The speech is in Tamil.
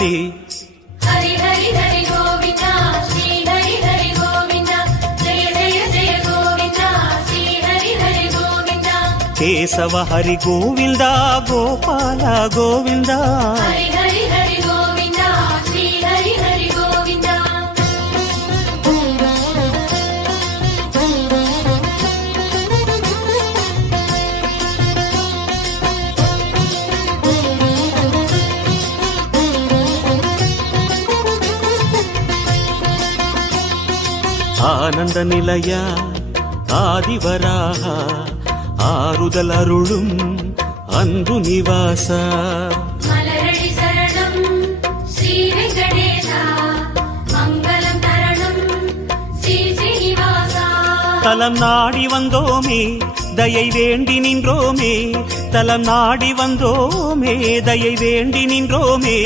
நாடே. ஹரி ஹரி ஹரி கோவிந்தா ஸ்ரீ ஹரி ஹரி கோவிந்தா ஜெய ஜெய ஜெய கோவிந்தா ஸ்ரீ ஹரி ஹரி கோவிந்தா. கேசவ ஹரி கோவிந்தா கோபால கோவிந்தா. ஹரி ஹரி ஹரி கோவிந்தா ஸ்ரீ ஹரி ஹரி கோவிந்தா. ஆனந்த நிலையா ஆதிவராக ஆறுதல் அருளும் அன்பு நிவாசா. மலரடி சரணம் ஸ்ரீ வெங்கடேசா மங்களம் தரணம் ஸ்ரீ ஸ்ரீனிவாசா. தலம் நாடி வந்தோமே தயை வேண்டி நின்றோமே. தலம் நாடி வந்தோமே தயை வேண்டி நின்றோமே.